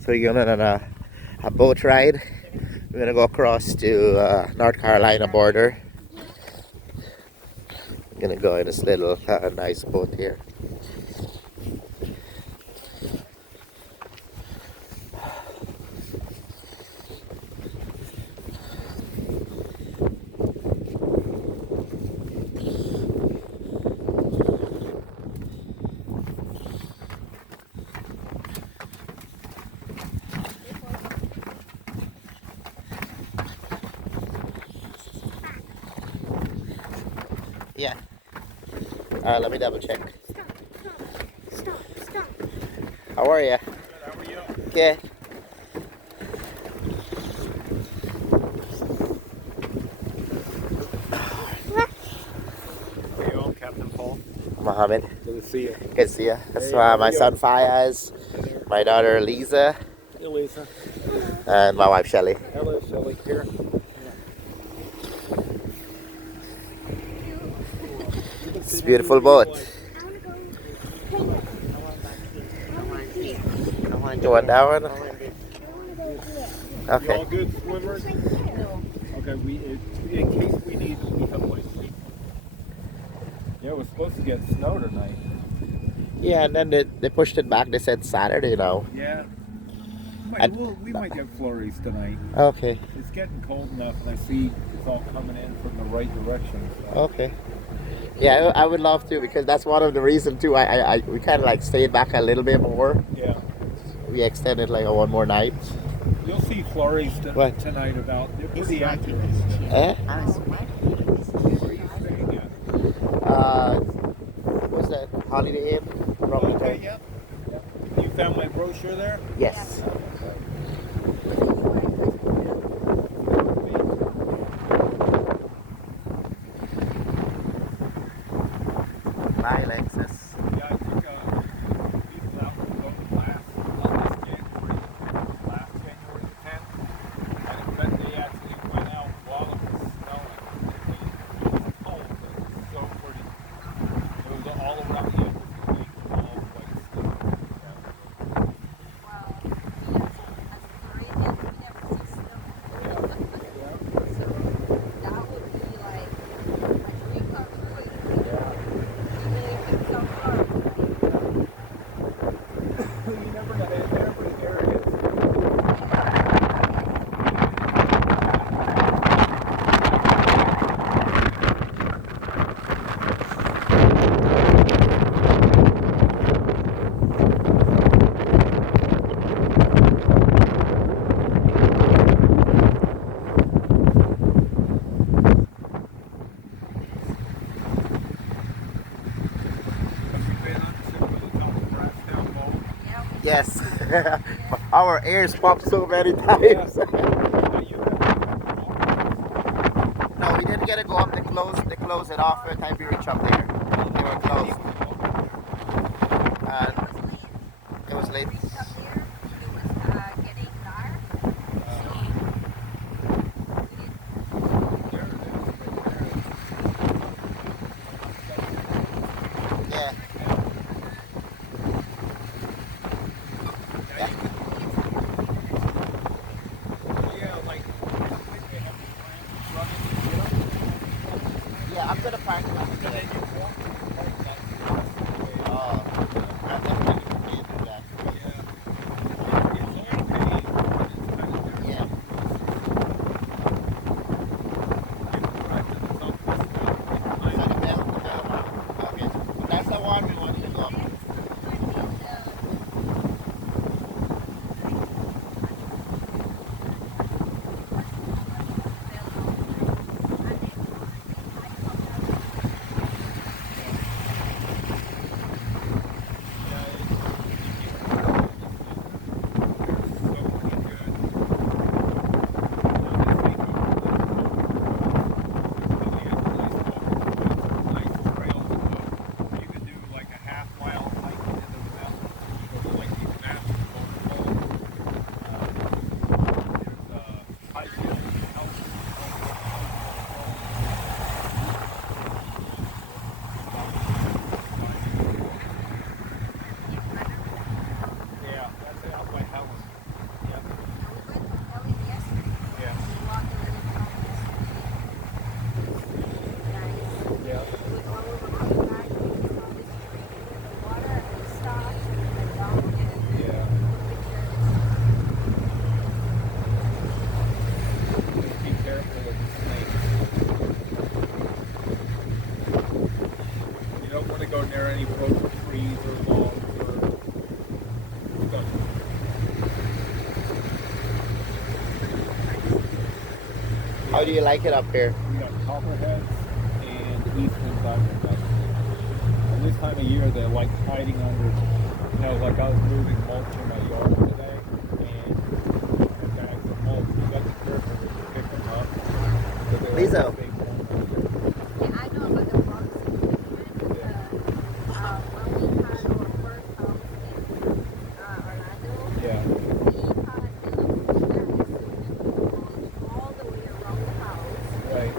So we're going on a boat ride. We're gonna go across to North Carolina border. We're gonna go in this little nice boat here. Yeah. Let me double check. Stop. How are you? How are you? Okay. Hey, I'm Captain Paul. Mohammed. Good to see you. Good to see you. That's Hey, how my are you? son Fayaz, Hi there. my daughter Lisa, Hey, Lisa. and my wife Shelly. Hello, Shelly. Here. It's a beautiful boat. You want that one? You Okay. all good swimmers? Okay, in case we need, we have place. Yeah, it was supposed to get snow tonight. Yeah, and then they pushed it back. They said Saturday now. Yeah. We might get flurries tonight. Okay. It's getting cold enough, and I see it's all coming in from the right direction. So. Okay. Yeah, I would love to because that's one of the reasons too. We kind of like stayed back a little bit more. Yeah. We extended like one more night. You'll see flurries What? tonight about. They're pretty accurate. Eh? Where are you staying at? What's that? Holiday Inn? Okay, yep. You found my brochure there? Yes. Bye, Lexus. Yeah, I took people out for boat last January, last January the 10th, and but they actually went out while it was snowing. It was cold, but it was so pretty. It was all around the edges of the lake, all white snow. You never know. There it is. Have you been on the ship with the top of brass down boat? Yes. Our ears popped so many times. No, we didn't get to go up. They closed it off by the time we reached up there. They were closed. And it was late. Yeah. Yeah, up to the parking lot. Oh, I definitely need to do that. Yeah. So the bell. Okay. That's the one we wanted to go up. How do you like it up here? We got copperheads and eastern diamondbacks. And this time of year, they're like hiding under. Like I was moving mulch in my yard today, and the bags of mulch. You got to be careful when you pick them up. So they're Lisa. always big ones. Yeah, I know about the frogs in the when we had our first house in Orlando, Yeah. we had all the way around the house. Right.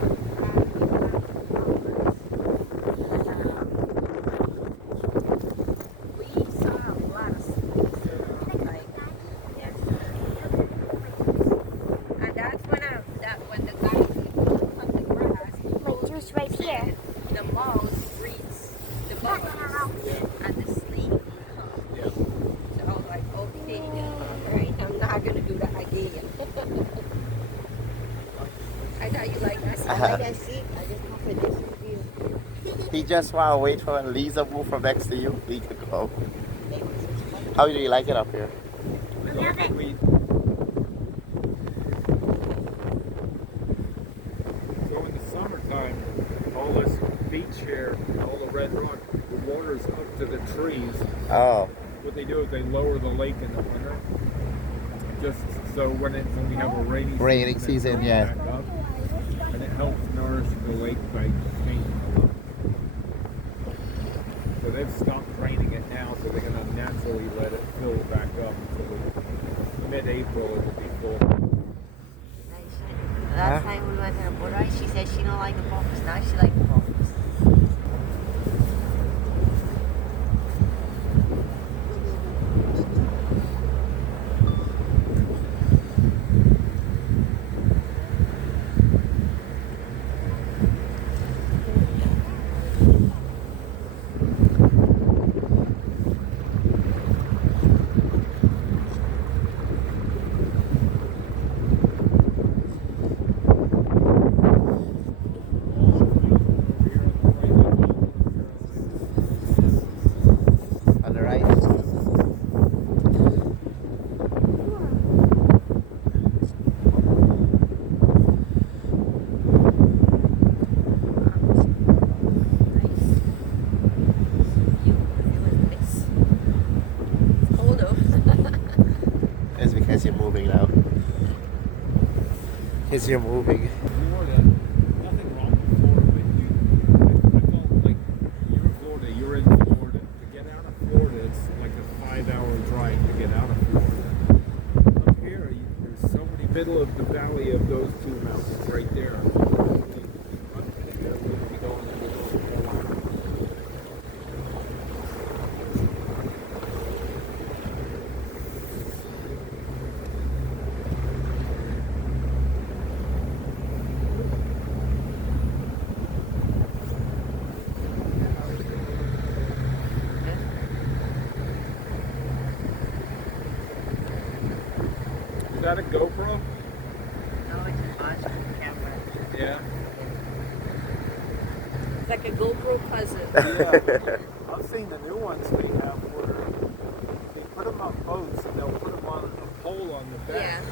We saw a lot of snakes. Like, yes. And that's when the guy cut the grass, Like just right here. the mouse breeds the bugs and the snake will come. Yeah. So I was like, okay, alright, I'm not gonna do that again. I thought you liked that. I like that seat. I just want for this view. He just want to wait for Lisa move from next to you. He could go. How do you like it up here? Love it. So in the summertime, all this beach here, all the red rock, the water's up to the trees. Oh, What they do is they lower the lake in the winter, just so when we have a rainy season, it comes yeah. back up, and it helps nourish the lake by changing the level. So they've stopped draining it now, so they're going to naturally let it fill back up. So mid-April it will be full. Last time we went to the boat ride, she said she don't like the bubbles. Now she likes the bubbles. on the right. It's cold though. It's because you're moving now. Because you're moving. Florida, nothing wrong with Florida, but I felt like you're in Florida, you're in Florida. To get out of Florida, it's like a 5-hour drive to get out of Florida. Up here, there's so many middle of the valley of those two mountains right there. Is that a GoPro? No, it's a Boston camera. Yeah. It's like a GoPro cousin. Yeah. I've seen the new ones they have where they put them on boats and they'll put them on a pole on the Yeah. back.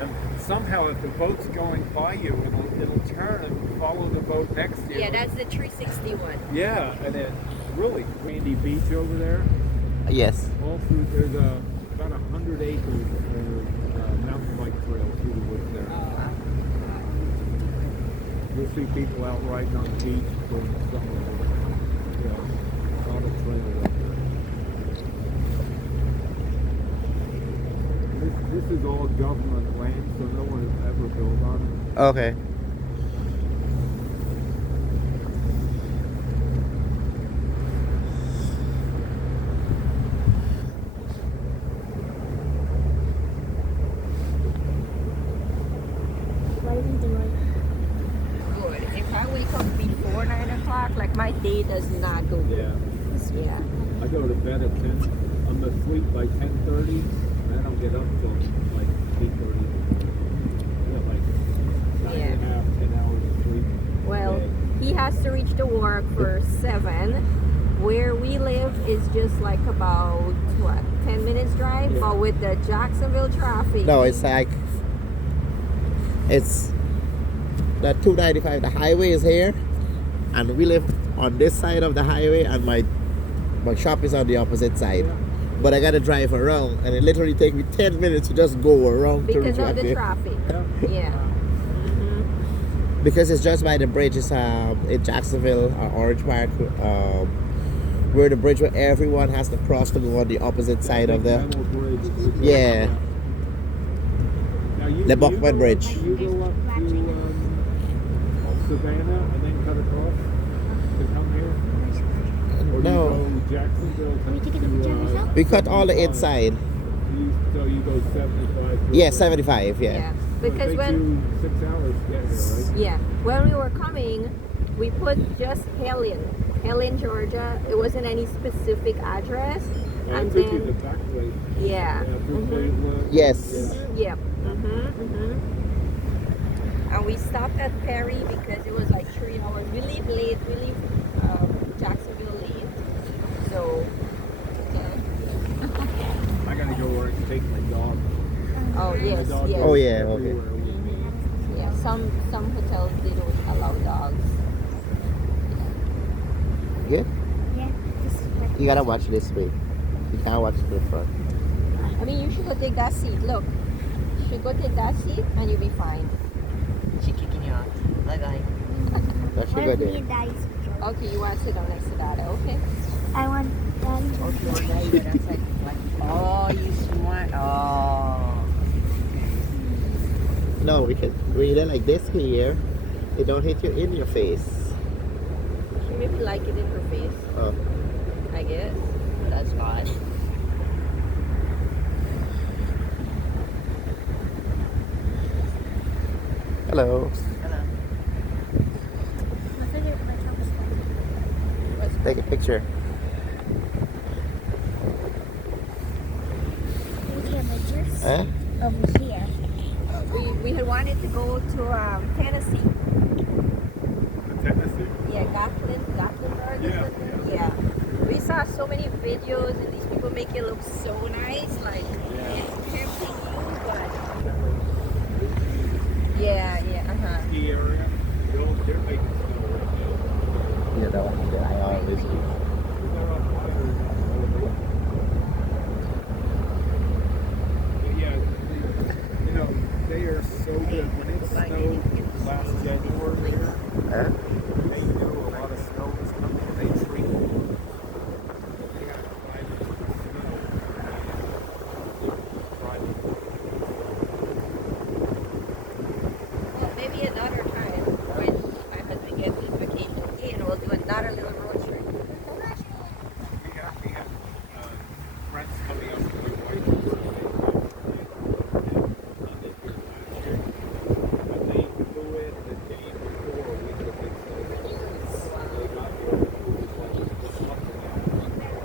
And somehow if the boat's going by you, it'll turn and follow the boat next to you. Yeah, that's the 360 one. Yeah, and then really Sandy Beach over there. Yes. All through there's about 100 acres of mountain bike trail through the woods there. You'll see people out riding on the beach during the summer. Yeah, a lot of trail up there. This is all government land, so no one has ever built on it. Okay. Good. If I wake up before 9 o'clock, like my day does not go good. Yeah. Yeah. I go to bed at 10. I'm asleep by 10:30. I don't get up till like 8:30. I get like 9.5, 10 hours of sleep. Well, a day. he has to reach to work for 7. Where we live is just like about, what, 10 minutes drive? Yeah. But with the Jacksonville traffic. No, it's like it's the 295. The highway is here, and we live on this side of the highway, and my shop is on the opposite side. But I gotta drive around, and it literally takes me 10 minutes to just go around to Because reach of the there. traffic. Yeah. Yeah. Because it's just by the bridge. It's in Jacksonville, Orange Park, where the bridge where everyone has to cross to go on the opposite side of the. Metal bridge. Yeah. Now you, The do you Buckman go Bridge. Up, you go up to Savannah and then cut across to come here? Or No. do you go Jacksonville to, We cut all the 75? inside. So you go 75? Yeah, 75. Yeah. Yeah. Because so it takes you 6 hours to get here, right? Yeah, when we were coming, we put just Helen, Georgia. It wasn't any specific address, Oh, and it took you then the back way. yeah, Through Cleveland. Yes. Yeah. yep, and we stopped at Perry because it was like 3 hours. We leave late. We leave Jacksonville late, so I gotta go where I can take my dog. oh My yes, dog yes. goes Oh, yeah, okay. everywhere with me. Yeah, some hotels they don't allow dogs. Good. Yeah, this is what You gotta watch this way. You can't watch the front. I mean, you should go take that seat. Look, you should go take that seat, and you'll be fine. She kicking you out. Bye bye. That should What go if me there. and Daddy's picture? Okay, you want to sit down next to Dada, okay? I want Daddy. Okay, yeah, you that's like, oh, you smart. Oh. No, because when you're like this here, it don't hit you in your face. She maybe like it in her face, Oh. I guess. That's hot. Hello. Hello. My favorite part of the Take a picture. Here's your pictures Huh? over here. We had wanted to go to Tennessee. Tennessee. Yeah, Gatlinburg. Yeah, Yeah. We saw so many videos, and these people make it look so nice, like it's tempting you, but yeah, Ski area. They're making snow right now. Yeah, that one that I always use. They're up higher in elevation. But yeah, you know, they are so good. When it snowed last January here, Huh? they knew a lot of snow was coming and they treated it. They got 5 inches of snow. Friday. Well, maybe another time when my husband gets his vacation in, we'll do another little road trip. We have friends coming up with my wife's birthday. And they flew in the day before we took it. They got here. It was like this month and a half.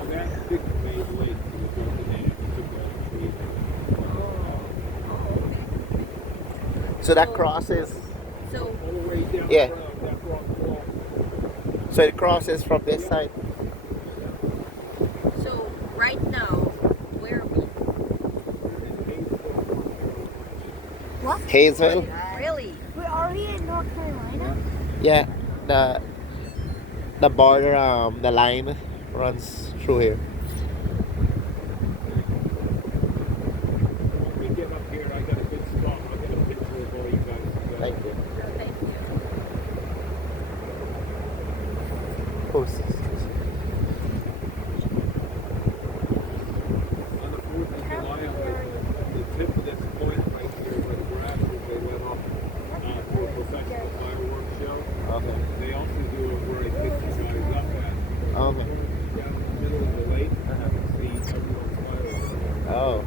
And that big made lake was up in there. We took that tree. So that crosses. So All the way down Yeah. around that rock wall. So it crosses from this side. So right now, where are we? What? Hayesville. Really? We're already in North Carolina. Yeah. The border the line runs through here. When we get up here, I got a good spot. I'll get a picture of all you guys. Thank you. Thank you. Post. On the 4th of July, the tip of this point right here where the grass is, they let off for a professional fireworks show. Okay. They also do it where they pick the guys up at. Okay. Down in the middle of the lake, you can see everyone's fireworks. Oh.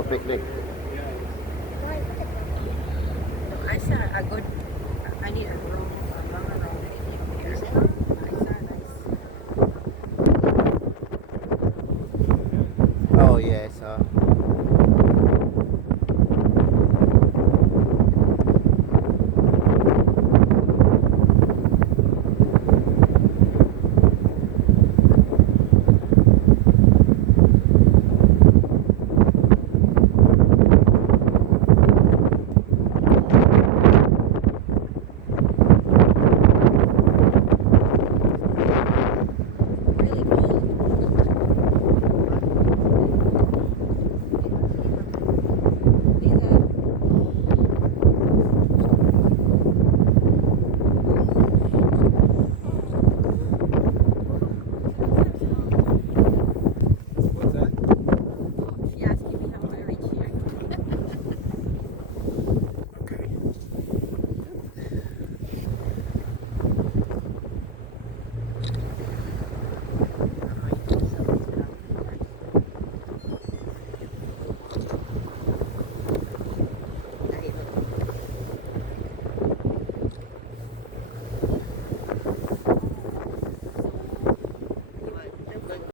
a picnic. Why would it? I saw a good. I need a room, a longer room. Here's it. I saw a nice. Oh yeah, so